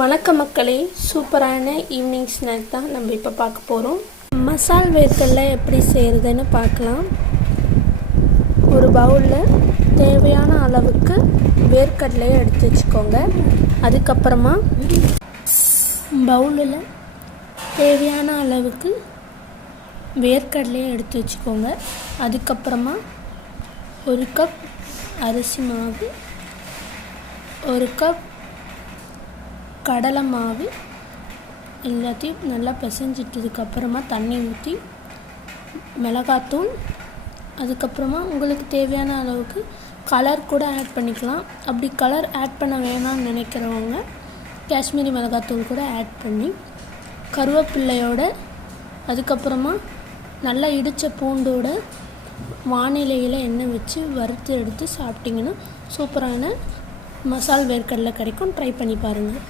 வணக்கம் மக்களே, சூப்பரான ஈவினிங் ஸ்நாக் தான் நம்ம இப்போ பார்க்க போகிறோம். மசால் வேர்க்கடலை எப்படி செய்கிறதுன்னு பார்க்கலாம். ஒரு பவுலில் தேவையான அளவுக்கு வேர்க்கடலையை எடுத்து வச்சுக்கோங்க. அதுக்கப்புறமா பவுலில் தேவையான அளவுக்கு வேர்க்கடலையை எடுத்து வச்சுக்கோங்க. அதுக்கப்புறமா ஒரு கப் அரிசி மாவு, ஒரு கப் கடலை மாவு எல்லாத்தையும் நல்லா பிசைஞ்சிட்டதுக்கப்புறமா தண்ணி ஊற்றி மிளகாத்தூள், அதுக்கப்புறமா உங்களுக்கு தேவையான அளவுக்கு கலர் கூட ஆட் பண்ணிக்கலாம். அப்படி கலர் ஆட் பண்ண வேணாம்னு நினைக்கிறவங்க காஷ்மீரி மிளகாத்தூள் கூட ஆட் பண்ணி கருவேப்பிள்ளையோட, அதுக்கப்புறமா நல்லா இடித்த பூண்டோட வானிலையில் எண்ணெய் வச்சு வறுத்து எடுத்து சாப்பிட்டிங்கன்னா சூப்பரான மசால் வேர்க்கடலை கிடைக்கும். ட்ரை பண்ணி பாருங்கள்.